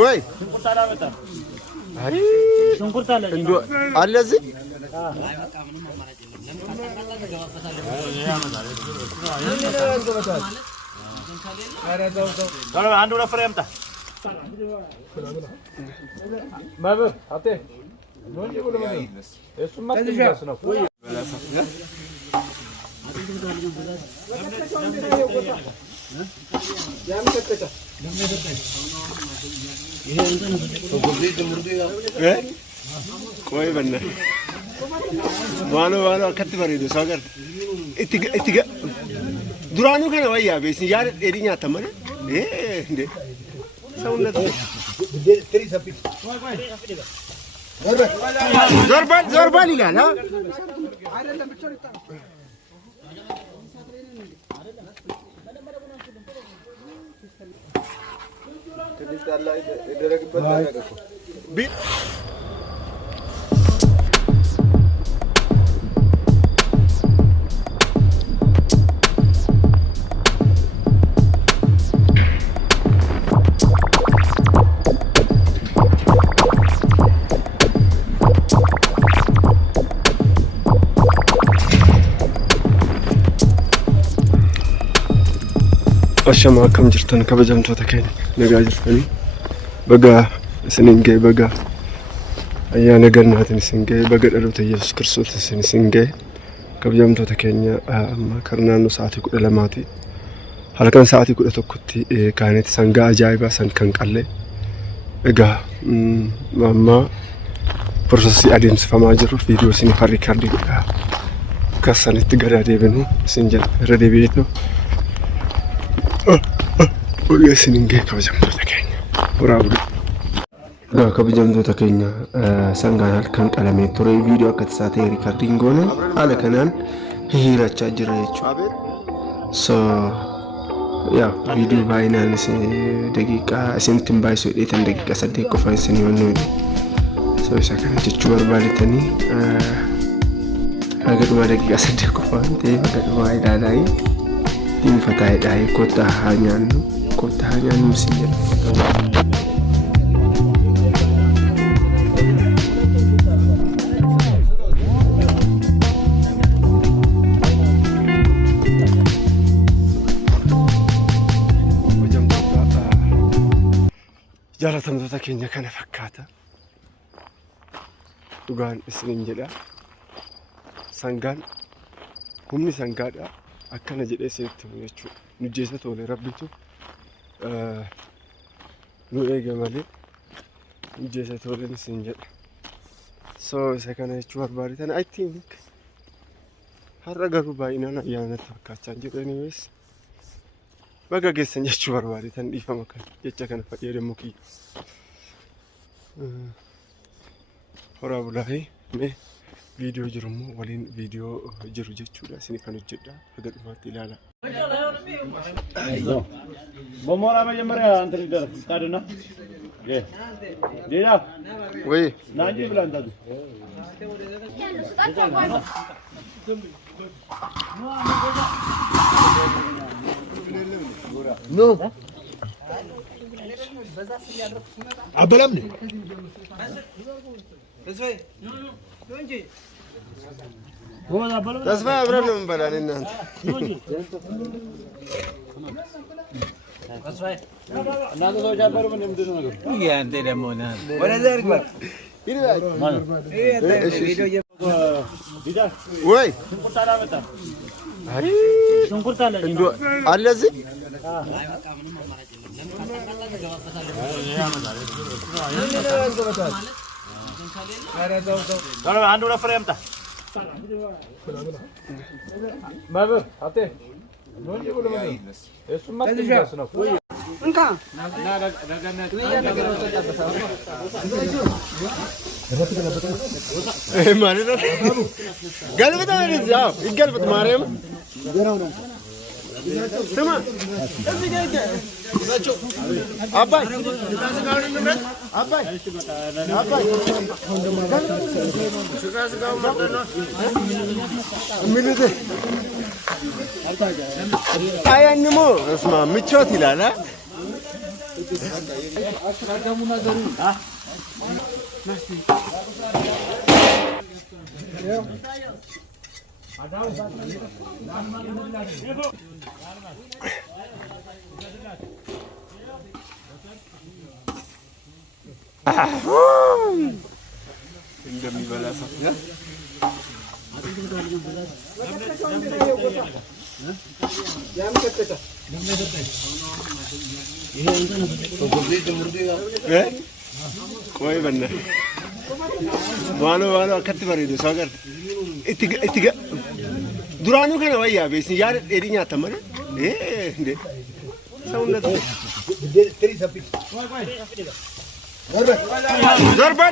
ወይ ሽንኩርት አለ አለ እዚህ አንዱ ለፍሬ ያምጣ ማበ አቴ ነው ይብሉ ነው እሱማ ትንሽ ነው ቆይ በእናትህ ዋኖ ከት በሬዶ ሳገር እትጋ ዱራኑ ከነ ወያ ቤስ ያር ኤዲኛ ተመነ እንዴ ሰውነት ዞርባል ይላል አይደለም ብቻ Ashama akkam jirtan kabajamtoota keenya nagaa jirtanii baga isiniin ga'e baga ayyaana gannaatiin isin ga'e baga dhaloota Yesuus Kiristoos isin ga'e kabajamtoota keenya amma karnaannoo sa'aatii 12ti halkan sa'aatii 11tti kaaneeti sangaa ajaa'ibaa san kan qallee egaa amma prosesii adeemsifamaa jiru viidiyoo isin riikaardii godhaa kassanitti gara deebinu isin jedha irra deebi'eetu Oye sininge kabajamtoota keenya waraabudha. Kabajamtoota keenya sangaan halkan qalamee ture viidiyoo akka tasaa ta'e riikaardiin goone haala kanaan hiriirachaa jira jechuudha. So yaa viidiyoo baay'inaan daqiiqaa isinitti hin baay'isu dheetan daqiiqaa 8 qofa isin yoonnoo so isa kana jechuu barbaadetanii haga dhuma daqiiqaa 8 qofa ta'e haga dhuma ilaalaa Tim fatai dai kota hanyan musim. Jaalatamtoota keenya kana fakkaata. Dhugaan isiniin jedha. Sangaan humni sangaadha. Akkana jedhee isinitti himu jechuudha. Nu jeessa tole rabbitu nu eege malee nu jeessa tole isin jedha. So isa kana jechuu barbaadan I think har'a garuu baay'inaan ayyaanatti fakkaachaa jiru anyways baga geessan jechuu barbaadan dhiifama kan jecha kana fayyadamu kiyya. Horaa bulaahi mee Video jirumu waliin video jiru jechuudha isin kan hojjedha haga dhumaatti ilaala. Bomora መጀመሪያ አንተ ሊደር ታደና ሌላ ወይ ናጂ ብላንታ ኖ አበላም ነው ተስፋ አብረን ነው እንበላለን እናንተ እናንተ ሰዎች አበሩ ምን ምንድነው ነገር ያንተ ደግሞ ና ወደዛ አርግባ ወይ ሽንኩርት አላመጣም አይ ሽንኩርት አለ እንዶ አለ እዚህ አንዱ ለፍሬ ያምጣ ማበ አቴ ነው ይብሉ ነው እሱማ ትንሽ ነው እንካ ማለት ነው ገልብጣ እዛው ይገልብጥ ማርያም ስማ እዚህ ጋር ናቸው አባይ አባይ ስጋው ምንድነው አያንሞ እስማ ምቾት ይላል እንደሚበላ ሰው ቆይ በነ ዋሎ ከትበሬ ነው ሳገር እትጋ ዱራኑ ከነ ወያ ቤስ ያር ኤዲኛ ተመረ እንዴ ሰውነት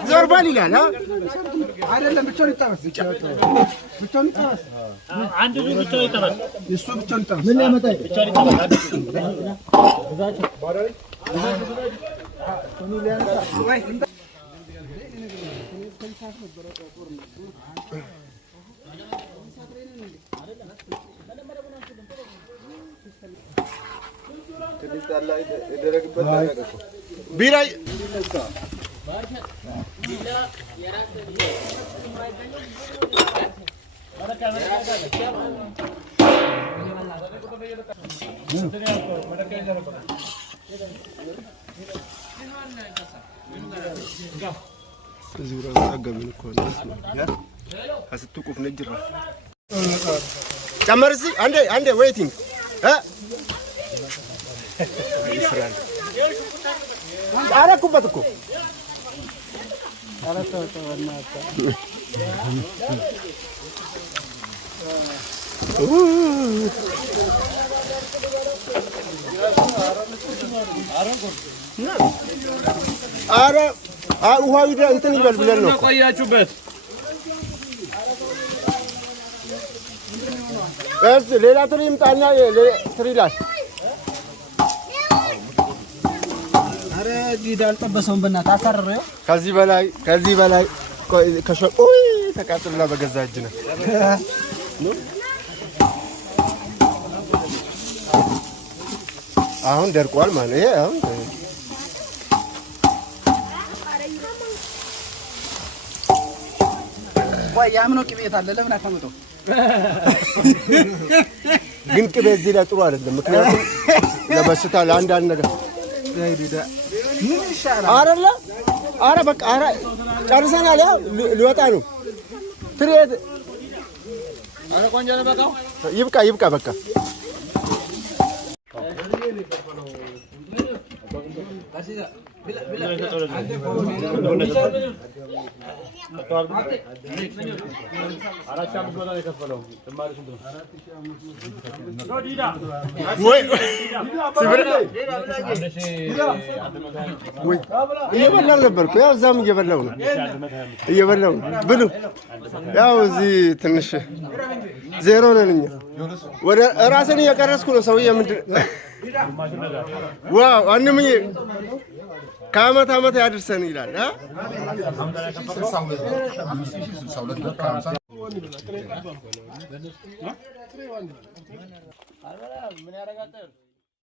ዞርባል ይላል አይደለም ብቻውን ይጣበስ ብቻውን ይጣበስ አንድ ዙር ብቻውን ይጣበስ እሱ ብቻውን ይጣበስ ምን ያመጣል ብቻውን ይጣበስ ቢራይ زورا أجمل كون اسمه يا هستوقف نجرا كمرسي عندي waiting ها إسرائيل أراكم بدكم ውሃ እንትን ይበል ብለን ነው ቆያችሁበት። እስ ሌላ ትሪ ይምጣና ትሪ ላይ አረ ጊዳ አልጠበሰውም። በእናትህ አሳረረው። ከዚህ በላይ ተቃጥልና በገዛ እጅ ነው። አሁን ደርቋል ማለት ይሄ አሁን ወይ ያምነው ቅቤ አለ። ለምን አታመጣው? ግን ቅቤ እዚህ ላይ ጥሩ አይደለም። ምክንያቱም ለበሽታ ለአንዳንድ ነገር ምን ይሻላል? አይደለ? አረ በቃ አረ ጨርሰናል። ያው ሊወጣ ነው። ትሬት አረ ቆንጆ ነው። በቃው ይብቃ በቃ እየበላሁ ነበርኩ። ያው እዛም እየበላሁ ነው ብሉ። ያው እዚህ ትንሽ ዜሮ ነን እኛ። ወደ ራስን እየቀረስኩ ነው። ሰውዬ ምንድን ዋው አንምዬ ከዓመት ዓመት ያድርሰን ይላል። ምን ያደርጋል?